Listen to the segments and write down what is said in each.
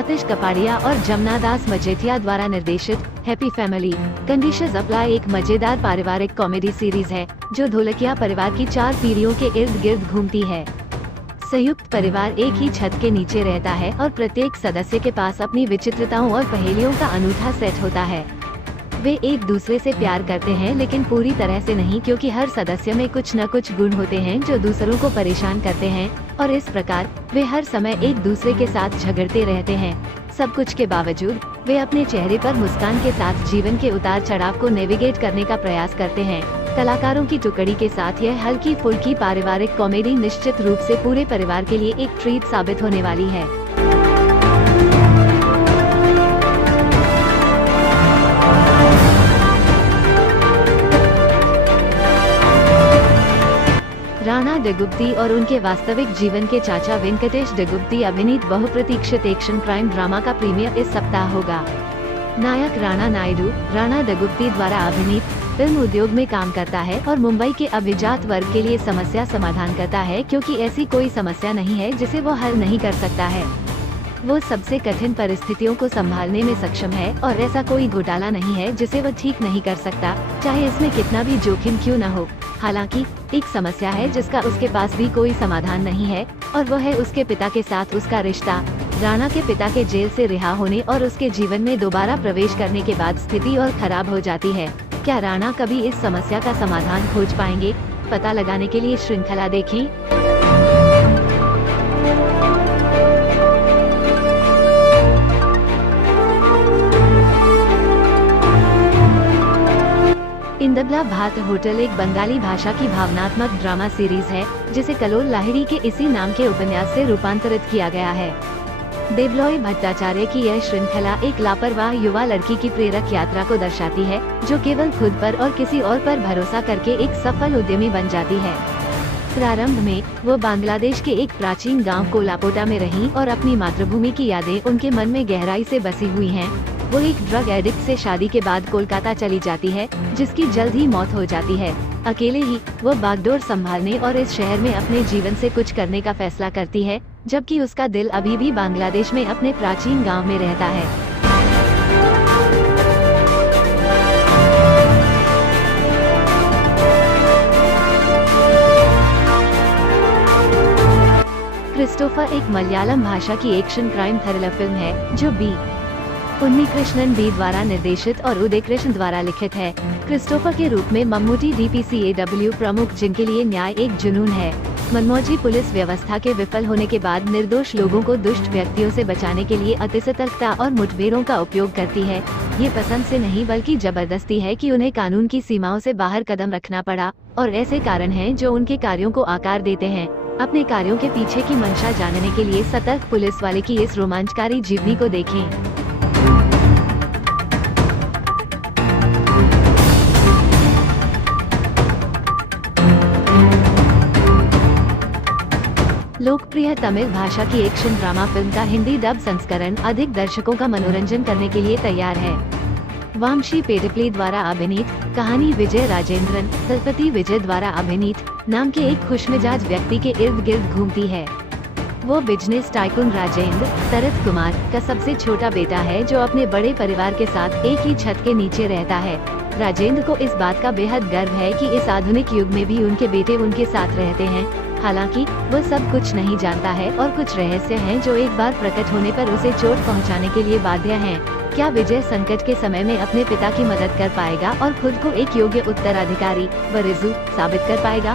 आतिश कपाड़िया और जमुना दास मजेठिया द्वारा निर्देशित हैप्पी फैमिली कंडीशंस अप्लाई एक मजेदार पारिवारिक कॉमेडी सीरीज है जो ढोलकिया परिवार की 4 पीढ़ियों के इर्द गिर्द घूमती है। संयुक्त परिवार एक ही छत के नीचे रहता है और प्रत्येक सदस्य के पास अपनी विचित्रताओं और पहेलियों का अनूठा सेट होता है। वे एक दूसरे से प्यार करते हैं लेकिन पूरी तरह से नहीं, क्योंकि हर सदस्य में कुछ न कुछ गुण होते हैं जो दूसरों को परेशान करते हैं और इस प्रकार वे हर समय एक दूसरे के साथ झगड़ते रहते हैं। सब कुछ के बावजूद वे अपने चेहरे पर मुस्कान के साथ जीवन के उतार चढ़ाव को नेविगेट करने का प्रयास करते हैं। कलाकारों की टुकड़ी के साथ यह हल्की फुल्की पारिवारिक कॉमेडी निश्चित रूप से पूरे परिवार के लिए एक ट्रीट साबित होने वाली है। राणा डगुप्ती और उनके वास्तविक जीवन के चाचा वेंकटेश डगुप्ती अभिनीत बहुप्रतीक्षित एक्शन क्राइम ड्रामा का प्रीमियर इस सप्ताह होगा। नायक राणा नायडू राणा डगुप्ती द्वारा अभिनीत फिल्म उद्योग में काम करता है और मुंबई के अभिजात वर्ग के लिए समस्या समाधान करता है, क्योंकि ऐसी कोई समस्या नहीं है जिसे वो हल नहीं कर सकता है। वो सबसे कठिन परिस्थितियों को संभालने में सक्षम है और ऐसा कोई घोटाला नहीं है जिसे वो ठीक नहीं कर सकता, चाहे इसमें कितना भी जोखिम क्यों न हो। हालांकि एक समस्या है जिसका उसके पास भी कोई समाधान नहीं है और वह है उसके पिता के साथ उसका रिश्ता। राणा के पिता के जेल से रिहा होने और उसके जीवन में दोबारा प्रवेश करने के बाद स्थिति और खराब हो जाती है। क्या राणा कभी इस समस्या का समाधान खोज पाएंगे? पता लगाने के लिए श्रृंखला देखें। इंदबला भात होटल एक बंगाली भाषा की भावनात्मक ड्रामा सीरीज है जिसे कलोल लाहिड़ी के इसी नाम के उपन्यास से रूपांतरित किया गया है। देवलॉय भट्टाचार्य की यह श्रृंखला एक लापरवाह युवा लड़की की प्रेरक यात्रा को दर्शाती है जो केवल खुद पर और किसी और पर भरोसा करके एक सफल उद्यमी बन जाती है। प्रारंभ में वो बांग्लादेश के एक प्राचीन गांव कोलापोटा में रही और अपनी मातृभूमि की यादें उनके मन में गहराई से बसी हुई हैं। वो एक ड्रग एडिक्ट से शादी के बाद कोलकाता चली जाती है जिसकी जल्द ही मौत हो जाती है। अकेले ही वो बागडोर संभालने और इस शहर में अपने जीवन से कुछ करने का फैसला करती है, जबकि उसका दिल अभी भी बांग्लादेश में अपने प्राचीन गांव में रहता है। क्रिस्टोफर एक मलयालम भाषा की एक्शन क्राइम थ्रिलर फिल्म है जो बी उन्नीकृष्णन बी द्वारा निर्देशित और उदय कृष्ण द्वारा लिखित है। क्रिस्टोफर के रूप में मम्मूटी DPCAW प्रमुख, जिनके लिए न्याय एक जुनून है। मनमौजी पुलिस व्यवस्था के विफल होने के बाद निर्दोष लोगों को दुष्ट व्यक्तियों से बचाने के लिए अतिसतर्कता और मुठभेड़ों का उपयोग करती है। ये पसंद से नहीं बल्कि जबरदस्ती है कि उन्हें कानून की सीमाओं से बाहर कदम रखना पड़ा, और ऐसे कारण हैं जो उनके कार्यों को आकार देते हैं। अपने कार्यों के पीछे की मंशा जानने के लिए सतर्क पुलिस वाले की इस रोमांचकारी जीवनी को देखें। लोकप्रिय तमिल भाषा की एक्शन ड्रामा फिल्म का हिंदी डब संस्करण अधिक दर्शकों का मनोरंजन करने के लिए तैयार है। वामशी पेडप्ले द्वारा अभिनीत कहानी विजय राजेंद्रन तलपति विजय द्वारा अभिनीत नाम के एक खुशमिजाज व्यक्ति के इर्द गिर्द घूमती है। वो बिजनेस टाइकून राजेंद्र शरद कुमार का सबसे छोटा बेटा है जो अपने बड़े परिवार के साथ एक ही छत के नीचे रहता है। राजेंद्र को इस बात का बेहद गर्व है कि इस आधुनिक युग में भी उनके बेटे उनके साथ रहते हैं। हालांकि वो सब कुछ नहीं जानता है और कुछ रहस्य हैं जो एक बार प्रकट होने पर उसे चोट पहुंचाने के लिए बाध्य हैं। क्या विजय संकट के समय में अपने पिता की मदद कर पाएगा और खुद को एक योग्य उत्तराधिकारी वरिजू साबित कर पाएगा?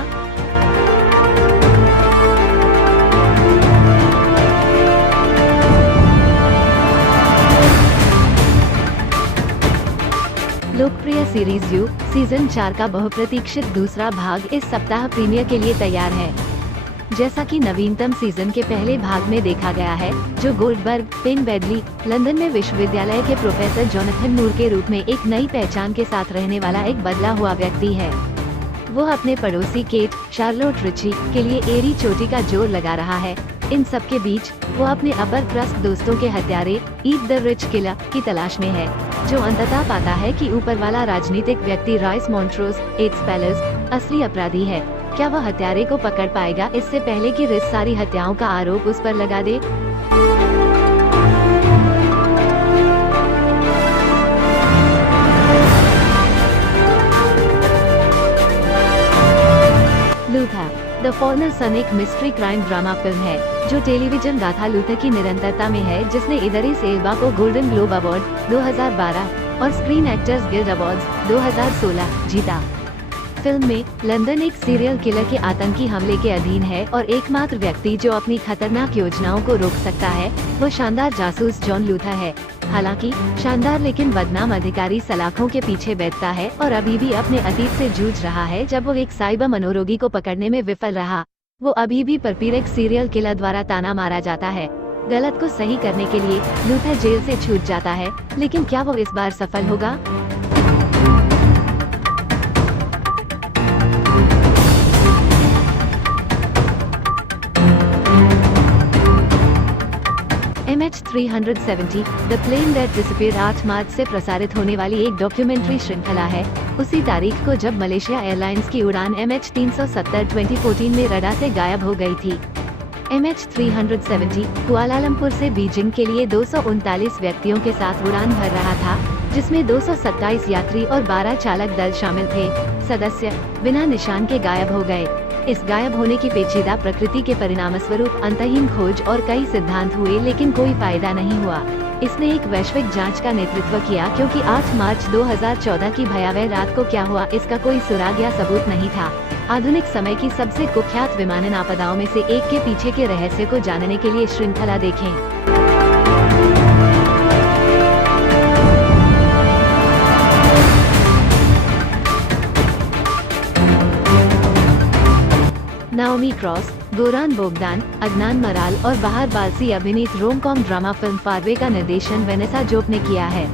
लोकप्रिय सीरीज यू सीजन 4 का बहुप्रतीक्षित दूसरा भाग इस सप्ताह प्रीमियर के लिए तैयार है। जैसा कि नवीनतम सीजन के पहले भाग में देखा गया है, जो गोल्डबर्ग पेन बेडली लंदन में विश्वविद्यालय के प्रोफेसर जोनाथन मूर के रूप में एक नई पहचान के साथ रहने वाला एक बदला हुआ व्यक्ति है। वो अपने पड़ोसी केट शार्लोट रिची के लिए एड़ी चोटी का जोर लगा रहा है। इन सब के बीच वो अपने अपर क्रस्ट दोस्तों के हत्यारे ईट द रिच किलर की तलाश में है, जो अंततः पाता है कि ऊपर वाला राजनीतिक व्यक्ति राइस मॉन्ट्रोस एट्स पैलेस असली अपराधी है। क्या वह हत्यारे को पकड़ पाएगा इससे पहले कि रिस सारी हत्याओं का आरोप उस पर लगा दे? द फॉलनर सन एक मिस्ट्री क्राइम ड्रामा फिल्म है जो टेलीविजन गाथा लूथर की निरंतरता में है, जिसने इदरिस एल्बा को गोल्डन ग्लोब अवार्ड 2012 और स्क्रीन एक्टर्स गिल्ड अवार्ड्स 2016 जीता। फिल्म में लंदन एक सीरियल किलर के आतंकी हमले के अधीन है और एकमात्र व्यक्ति जो अपनी खतरनाक योजनाओं को रोक सकता है वो शानदार जासूस जॉन लूथर है। हालांकि शानदार लेकिन बदनाम अधिकारी सलाखों के पीछे बैठता है और अभी भी अपने अतीत से जूझ रहा है। जब वो एक साइबर मनोरोगी को पकड़ने में विफल रहा, वो अभी भी परपीड़क सीरियल किलर द्वारा ताना मारा जाता है। गलत को सही करने के लिए लूथर जेल से छूट जाता है, लेकिन क्या वो इस बार सफल होगा? MH370 the plane that disappeared 8 March से प्रसारित होने वाली एक डॉक्यूमेंट्री श्रृंखला है। उसी तारीख को जब मलेशिया एयरलाइंस की उड़ान MH370 2014 में रडार से गायब हो गई थी। MH370 कुआलालंपुर से बीजिंग के लिए 239 व्यक्तियों के साथ उड़ान भर रहा था, जिसमें 227 यात्री और 12 चालक दल शामिल थे। सदस्य बिना निशान के गायब हो गए। इस गायब होने की पेचीदा प्रकृति के परिणामस्वरूप अंतहीन खोज और कई सिद्धांत हुए, लेकिन कोई फायदा नहीं हुआ। इसने एक वैश्विक जांच का नेतृत्व किया, क्योंकि 8 मार्च 2014 की भयावह रात को क्या हुआ इसका कोई सुराग या सबूत नहीं था। आधुनिक समय की सबसे कुख्यात विमानन आपदाओं में से एक के पीछे के रहस्य को जानने के लिए श्रृंखला देखें। नाओमी क्रॉस, गोरान बोगदान, अदनान मराल और बहार बालसी अभिनीत रोम-कॉम ड्रामा फिल्म फारवे का निर्देशन वेनेसा जोप ने किया है।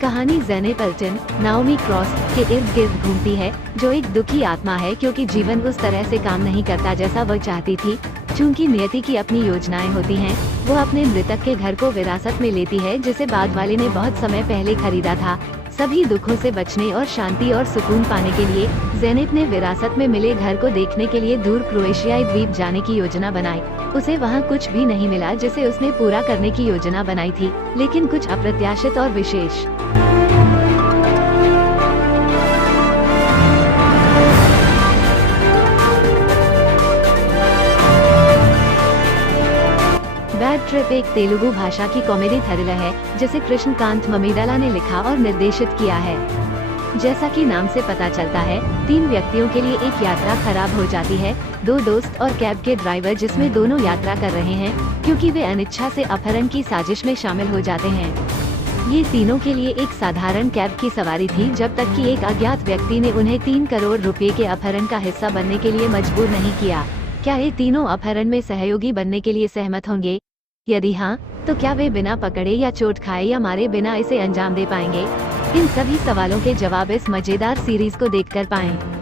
कहानी ज़ेनेप एल्टन, नाओमी क्रॉस के इर्द गिर्द घूमती है, जो एक दुखी आत्मा है क्योंकि जीवन उस तरह से काम नहीं करता जैसा वह चाहती थी। चूंकि नियति की अपनी योजनाएं होती हैं, वो अपने मृतक के घर को विरासत में लेती है, जिसे बाद वाले ने बहुत समय पहले खरीदा था। सभी दुखों से बचने और शांति और सुकून पाने के लिए ज़ेनेप ने विरासत में मिले घर को देखने के लिए दूर क्रोएशियाई द्वीप जाने की योजना बनाई। उसे वहाँ कुछ भी नहीं मिला जिसे उसने पूरा करने की योजना बनाई थी, लेकिन कुछ अप्रत्याशित और विशेष। बैड ट्रिप एक तेलुगु भाषा की कॉमेडी थ्रिलर है जिसे कृष्णकांत ममीडाला ने लिखा और निर्देशित किया है। जैसा कि नाम से पता चलता है, 3 व्यक्तियों के लिए एक यात्रा खराब हो जाती है। 2 दोस्त और कैब के ड्राइवर, जिसमें दोनों यात्रा कर रहे हैं क्योंकि वे अनिच्छा से अपहरण की साजिश में शामिल हो जाते हैं। ये तीनों के लिए एक साधारण कैब की सवारी थी, जब तक कि एक अज्ञात व्यक्ति ने उन्हें 3 करोड़ रुपए के अपहरण का हिस्सा बनने के लिए मजबूर नहीं किया। क्या ये तीनों अपहरण में सहयोगी बनने के लिए सहमत होंगे? यदि हाँ, तो क्या वे बिना पकड़े या चोट खाए या मारे बिना इसे अंजाम दे पाएंगे? इन सभी सवालों के जवाब इस मजेदार सीरीज को देखकर पाएं।